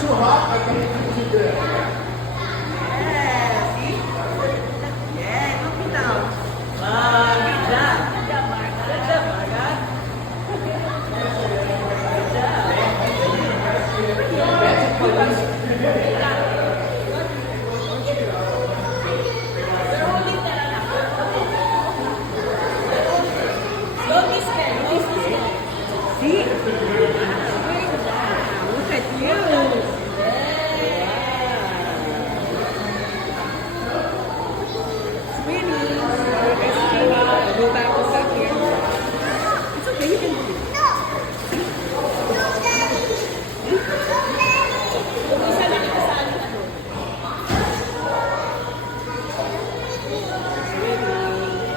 too hot, I can eat too good. Yeah, see? Yeah, look it down. Good job. Good job, Marga. Good job, Marga. Good job. See? Look at you. Sweeney. Go back here. It's okay, you can do it. Isa lang ito sa aling ano.